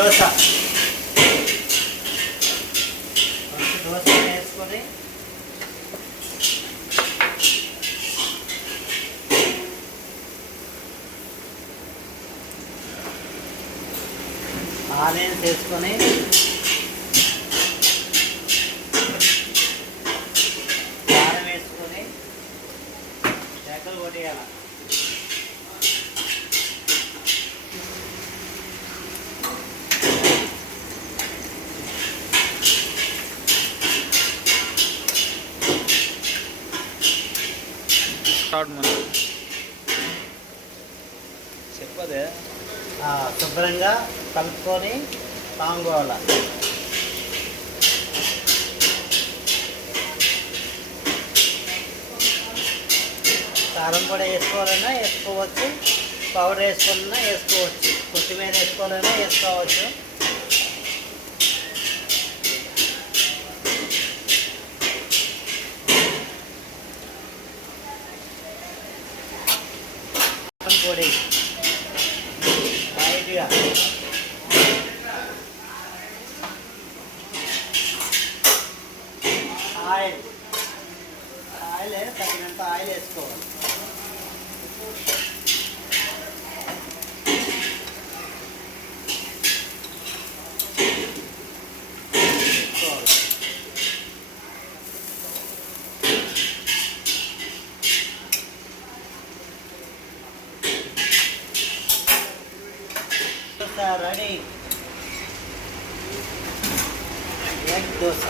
దోశ దోశ వేసుకొని ఆనియన్స్ వేసుకొని కారం వేసుకొని చెక్కలు కొట్టేయాలి. చెప్పదే శుభ్రంగా కలుపుకొని తాంగోవాలి. కారం కూడా వేసుకోవాలన్నా వేసుకోవచ్చు, పౌడర్ వేసుకోవాలన్నా వేసుకోవచ్చు, కొత్తిమీర వేసుకోవాలన్నా వేసుకోవచ్చు. పొడి లైట్గా ఆయిల్ తగినంత ఆయిల్ వేసుకోవాలి. Ready egg dosa.